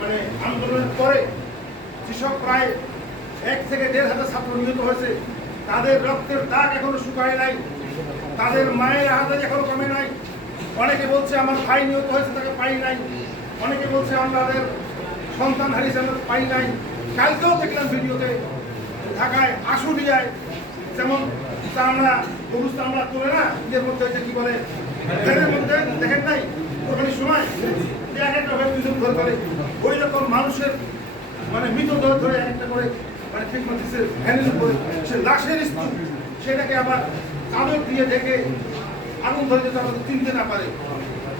মানে আন্দোলনের পরে যেসব প্রায় 1 থেকে 1,500 ছাত্র নিহত হয়েছে, তাদের রক্তের দাগ এখনো শুকায় নাই, তাদের মায়ের হাতে এখনো কমে নাই। অনেকে বলছে আমার ভাই নিহত হয়েছে, তাকে পাই নাই। অনেকে বলছে আমাদের সন্তান হারিয়েছে, আমরা পাই নাই। কালকেও দেখলাম ভিডিওতে ঢাকায় আশুলিয়ায় যেমন চামড়া গরুর চামড়া তোলে না, এদের মধ্যে হয়েছে কি বলে এদের মধ্যে দেখেন নাই কোরবানির সময় এক একটা হয়ে দুজন ধরে করে ওই রকম মানুষের মানে মৃতদেহ ধরে এক একটা করে মানে ঠিক মতো ভ্যানের উপরে সে লাশের স্তূপ সেটাকে আবার চাদর দিয়ে ঢেকে আগুন ধরে যেতে আমাদের চিনতে না পারে।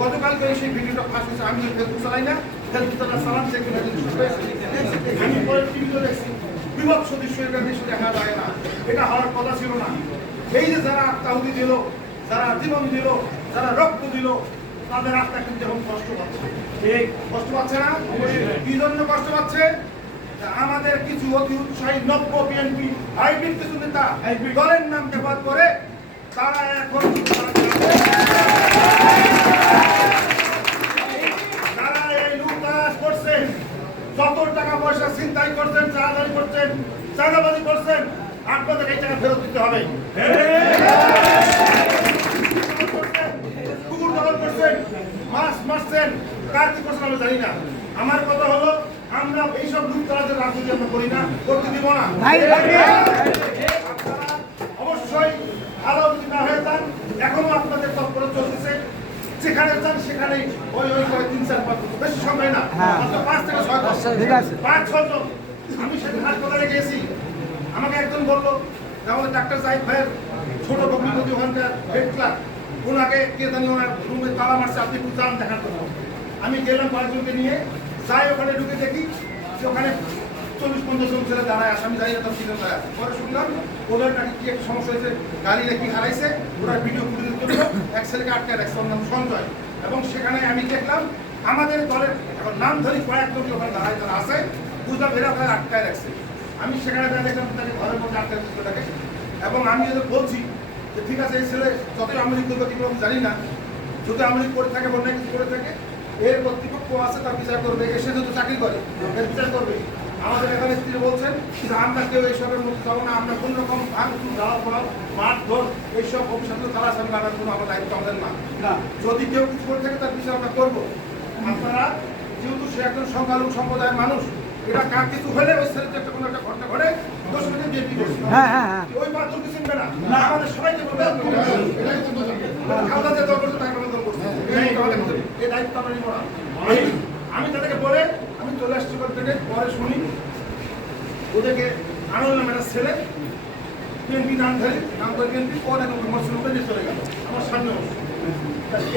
গতকালকে সেই ভিডিওটা ফাঁস হয়েছে, আমি ফেসবুক চালাই না, ফেসবুকটা সালাম থেকে আমি পরে টিভিতে দেখছি বিভৎস দৃশ্য, এটা দৃশ্য দেখা যায় না, এটা হওয়ার কথা ছিল না। এই যে যারা আত্মাহুতি দিল, যারা জীবন দিল, যারা রক্ত দিল, তাদের আত্মা কিন্তু এখন কষ্ট পাচ্ছে। কষ্ট পাচ্ছে না? কি জন্য কষ্ট পাচ্ছে? আমাদের কিছু অতি উৎসাহী নব্য বিএনপি হাইব্রিড কিছু নেতা দলের নাম ব্যবহার করে তারা এখন যারা এই লুটতরাজ করছেন, যত টাকা পয়সা ছিনতাই করছেন, চাঁদাবাজি করছেন, চাঁদাবাজি করছেন, আপনাদের এই টাকা ফেরত দিতে হবে। কুকুর দখল করছেন, মাছ মারছেন, কার কি করছেন আমরা জানি না। আমার কথা হলো আমরা এইসব লুটতরাজের রাজনীতি আমরা করি না, করতে দিব না। অবশ্যই ভালো যদি না হয়ে যান, এখনো আপনাদের তৎপর চলতেছে, যেখানে যান সেখানে ওই 3-4 বেশি সময় না, 5 থেকে 6 জন। আমি সেদিন হাসপাতালে গিয়েছি, আমাকে একজন বললো আমাদের ডাক্তার সাহেব ভাইয়ের ছোট বকরিপতি ওখানকার হেড ক্লার্ক, ওনাকে কে জানি ওনার রুমে তালা মারছে, আপনি একটু যান দেখার জন্য। আমি গেলাম 5 জনকে নিয়ে, যাই ওখানে ঢুকে দেখি যে ওখানে 40-50 জন ছেলে দাঁড়ায় আসে, আমি যাই না তার ছিলেন দাঁড়ায়। পরে শুনলাম ওদের নাকি কি একটা সমস্যা হয়েছে, গাড়ি নাকি হারাইছে, ওরা ভিডিও ফুটেজের জন্য এক ছেলেকে আটকায় রাখছে, ওর নাম সঞ্জয়। এবং সেখানে আমি দেখলাম আমাদের দলের এখন নাম ধরি কয়েকজন ওখানে দাঁড়ায় যারা আছে, বুঝলাম এরা তারা আটকায় রাখছে। আমি সেখানে দেখলাম তাকে ঘরের মধ্যে আটকায় রাখছে ওটাকে। এবং আমি ওদের বলছি যে ঠিক আছে, এই ছেলে যতই আমলিক করবে কি করবে জানি না, যদি আমলিক করে থাকে বন্য কিছু করে থাকে, এর কর্তৃপক্ষ আছে, তার বিচার করবে। এসে যদি চাকরি করে এর বিচার করবে। আমাদের এখানে স্ত্রী বলছেন যে আমরা কেউ এইসবের মধ্যে যাবো না, আমরা কোন রকম ভাঙচুর জ্বালা পোড়াও মারধর এইসব অভিশাস্ত্র তালাশানি লাগার কোনো আমার দায়িত্ব আমাদের না। যদি কেউ কিছু করে থাকে তার বিচার আমরা করবো। আপনারা যেহেতু সে একজন সংখ্যালঘু সম্প্রদায়ের মানুষ, এটা কার কিছু হলে ওই ছেলেতে একটা কোনো একটা ঘটনা ঘটে দোষ হলে বিএনপি করছে, ওই পাঁচজনকে চিনবে না, আমাদের সবাইকে বলবে খাওয়া দাওয়া দল করছে, টাকা দল করছে, এই দায়িত্ব আমরা নিব না। আমি তাদেরকে বলে আমি চলে আসছি থেকে পরে শুনি ওদেরকে আনন্দ নামের ছেলে বিএনপি নাম ধরে নাম করে বিএনপি পরে মসজিদ নিয়ে চলে গেল আমার সামনে।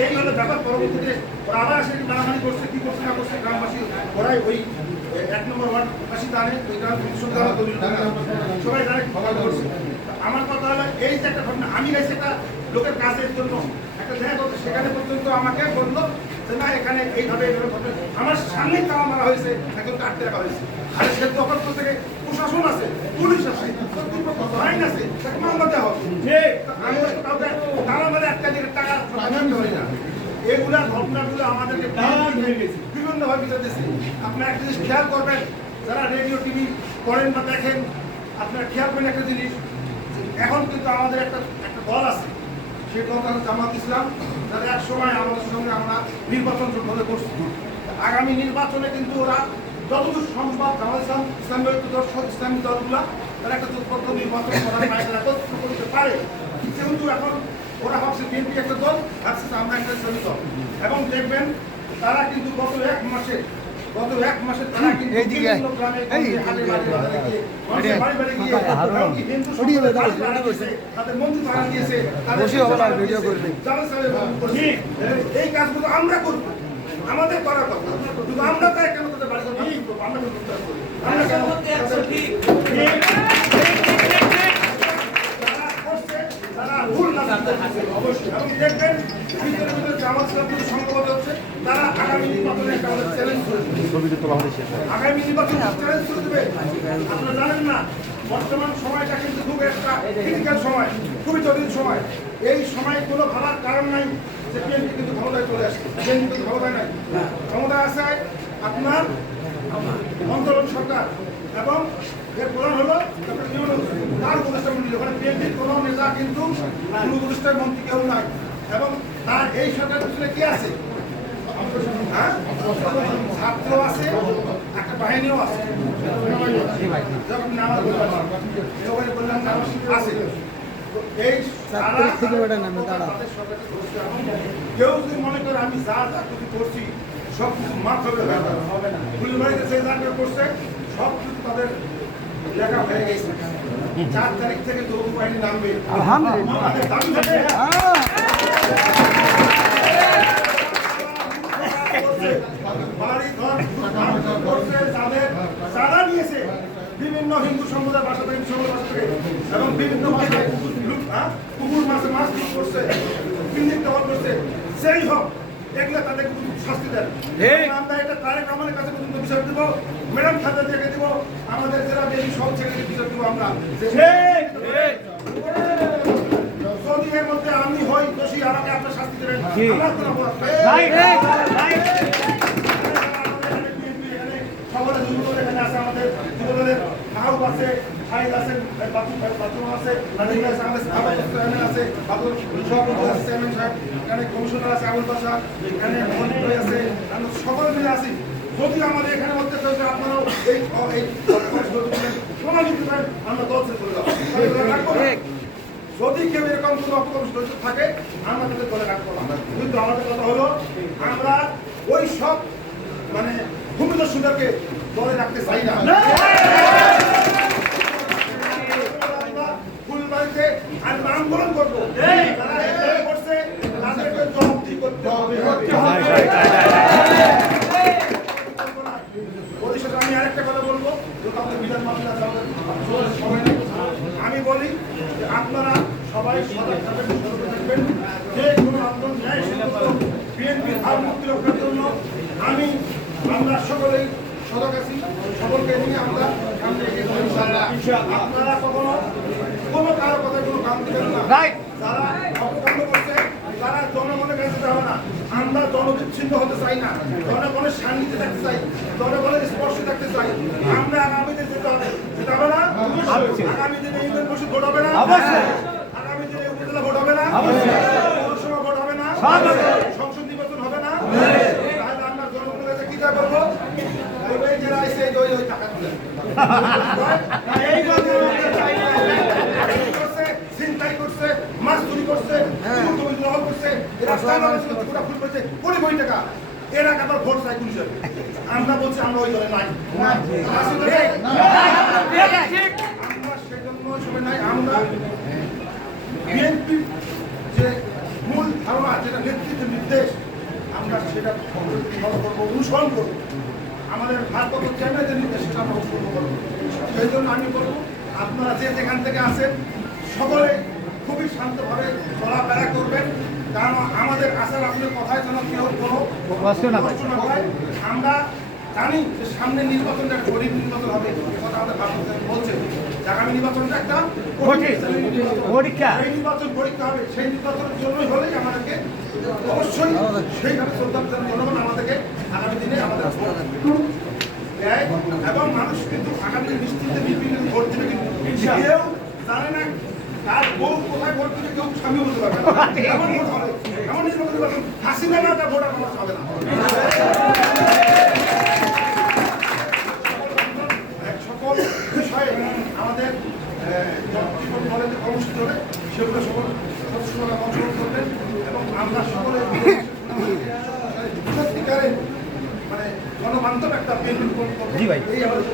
এই হলো ব্যাপার। পরবর্তীতে ওরা আবার এসে মারামারি করছে, কি করছে না করছে, গ্রামবাসী ওরাই ওই 1 নম্বর ওয়ার্ড বাসী জানে, ওই গ্রাম সবাই জানে খবর করছে। আমার কথা হলো এই যে একটা ঘটনা, আমি গেছি একটা লোকের কাজের জন্য একটা দেখা করতে, সেখানে পর্যন্ত আমাকে বললো যে না এখানে এইভাবে আমার সামনেই তালা মারা হয়েছে, একজনকে আটকে রাখা হয়েছে। আর সে দখল থেকে প্রশাসন আছে, পুলিশ আছে, আইন আছে, তাকে মামলা দেওয়া হবে। আমি কাউকে তালা মারে আটকা দিয়ে টাকা পারি না। এগুলা ঘটনাগুলো আমাদেরকে বিভিন্নভাবে বিচার দিচ্ছে। আপনারা একটা জিনিস খেয়াল করবেন, যারা রেডিও টিভি করেন বা দেখেন, আপনারা খেয়াল করেন একটা জিনিস, এখন কিন্তু আমাদের একটা দল আছে, সেই দলটা হচ্ছে জামাত ইসলাম, যারা এক সময় আমাদের সঙ্গে আমরা নির্বাচন ভাবে করছি। আগামী নির্বাচনে কিন্তু ওরা যতদূর সম্ভব জামাত ইসলাম, ইসলামী দর্শক, ইসলামী দলগুলা তারা একটা জোটবদ্ধ নির্বাচন করার মাধ্যমে একত্রিত করতে পারে। যেহেতু এখন ওরা ভাবছে বিএনপি একটা দল, ভাবছে আমরা একটা ইসলামী দল। এবং দেখবেন তারা কিন্তু গত এক মাসে তারা কিন্তু বিভিন্ন গ্রামে তাদের মন্ত্রী ভাড়া দিয়েছে, এই কাজগুলো আমরা করবো, আমাদের করার কথা। কিন্তু আমরা তাই কেন তাদের বাড়ি দেখবেন ভিতরে ভিতরে জামাত ইসলাম সংঘবদ্ধ হচ্ছে, তারা আগামী নির্বাচনে চ্যালেঞ্জ করে দেবে। আগামী নির্বাচনে চ্যালেঞ্জ করে দেবে। আপনারা জানেন না বর্তমান সময়টা কিন্তু খুব একটা ক্রিটিক্যাল সময়, খুবই জটিল সময়। এই সময় কোনো ভাবার কারণ নাই যে বিএনপি কিন্তু ক্ষমতায় চলে আসছে। বিএনপি কিন্তু ক্ষমতায় নাই, ক্ষমতায় আসায় আপনার অন্তরণ সরকার এবং এর প্রধান হলো ডক্টর ইউনূস, তার উপদেষ্টা মন্ডলী। ওখানে বিএনপির কোনো নেতা কিন্তু কোনো উপদেষ্টা মন্ত্রী কেউ নাই এবং তার এই সরকারের পিছনে কি আছে? হ্যাঁ, ছাত্র আছে, একটা বাহিনীও আছে। এই কেউ যদি মনে করে আমি যা যা কিছু করছি সব কিছু মাফ হবে না, ফুলবাড়িতে যে যা করছে সব কিছু তাদের লেখা হয়ে গেছে। 4 তারিখ থেকে যৌথ বাহিনী নামবে। আমাদের দাবি থাকে চাঁদা নিয়েছে বিভিন্ন হিন্দু সম্প্রদায়ের বাসা থেকে এবং বিভিন্ন ভাষায় কুকুর মাছে মাছ করছে, পিন্ডিক দখল করছে, সেই হোক এগুলো তাদেরকে শাস্তি দেন। আমরা এটা তারেক রহমানের কাছে পর্যন্ত বিচার দিব, ম্যাডাম খাতা দেখে দিব, আমাদের যারা বেশি সব ছেলেকে বিচার দিব। আমরা যদি এর মধ্যে আমি হই দোষী, আমাকে আপনার শাস্তি দেবেন। আমার কোনো অপরাধ নাই। সকলে যুবদল এখানে আছে, আমাদের যুবদলের মাহবুব আছে, শাহিদ আছে, বাথরুম আছে, নাজিম আছে, আমাদের চেয়ারম্যান আছে, সভাপতি আছে, চেয়ারম্যান সাহেব, এখানে কমিশনার আছে, আবুল বাসা, এখানে মনির ভাই আছে, আমরা সকলে মিলে আছি। যদি আমাদের এখানে মধ্যে আপনারাও এই প্রমাণ দিতে পারেন, আমরা দল ছেড়ে চলে যাবো। যদি কেউ এরকম কোনো অপকর্ম থাকে আমরা তাদের দলে রাখবো না। কিন্তু আমাদের কথা হলো আমরা ওই সব মানে ভূমিদস্যুদেরকে দলে রাখতে চাই না। ফুলবাড়িতে আমরা আন্দোলন করবো, যারা করছে তাদেরকে জবাবদিহি করতে হবে। পরিশেষে আমি আরেকটা কথা বলবো, আমি বলি আপনারা সবাই সজাগ থাকবেন, সতর্ক থাকবেন। যে কোনো আন্দোলন ন্যায় বিএনপির ভাব মুক্তি রক্ষার জন্য আমরা সকলেই সজাগ আছি। সকলকে নিয়ে আমরা আপনারা কখনো কোনো কারো কথা কোনো কাম দিবেন না। যারা অপকর্ম করছে তারা জনগণের কাছে যাবে না। আমরা জনবিচ্ছিন্ন হতে চাই না, জনগণের সান্নিধ্যে থাকতে চাই, জনগণের স্পর্শে থাকতে চাই। আমরা আগামী দিনে যেতে হবে, যেতে হবে না? আগামী দিনে ইউনিয়ন পরিষদ ভোট হবে না? আগামী দিনে উপজেলা ভোট হবে না? পৌরসভা ভোট হবে না? সংসদ নির্বাচন হবে না? তাহলে আমরা জনগণের কাছে কি করবো? ওই যারা আছে ওই টাকা তুলে চিন্তাই করছে, মাছ চুরি করছে, দখল করছে, ফুল করছে, কোটি কোটি টাকা। এরা আবার ভোট চাই পুলিশের। আমরা বলছি আমরা ওই দলে নাই, আমরা সেজন্য সময় নাই। আমরা বিএনপি যে মূল ধারণা, যেটা নেতৃত্বের নির্দেশ, আমরা সেটা ফলো করবো, অনুসরণ করবো। আমাদের ভারপ্রাপ্ত চেয়ারম্যানের নির্দেশ সেটা আমরা অনুসরণ করবো। সেই জন্য আমি বলবো আপনারা যে যেখান থেকে আসেন সকলে খুবই শান্তভাবে চলাফেরা করবেন, কারণ আমাদের আসার আপনার কথায় যেন কেউ কোনো কষ্ট না পায়। আমরা জানি যে সামনে নির্বাচনটা একটা গরিব নির্বাচন হবে, কথা আমাদের ভারপ্রাপ্ত বলছে। আগামী নির্বাচনটা একটা পরীক্ষা, সেই নির্বাচন পরীক্ষা হবে। সেই নির্বাচনের জন্যই হলেই আমাদেরকে অবশ্যই সেইভাবে শ্রদ্ধা জনগণ আমাদেরকে আগামী দিনে আমাদের এবং মানুষ কিন্তু আগামী নিশ্চিন্তে নির্বিঘ্নে ভোট দেবে। কিন্তু কেউ জানে না কার বউ কোথায় ভোট দেবে, কেউ স্বামী বলতে পারবে না। এমন ভোট হবে, এমন নির্বাচন হাসিনা না ভোট আমার হবে না। সকল বিষয়ে আমাদের কলেজে কর্মসূচি হবে, সেগুলো সকল সদস্যরা অংশগ্রহণ করবেন এবং আমরা সকলে সত্যিকারে মানে জনবান্ধব একটা বিএনপি এই আমাদের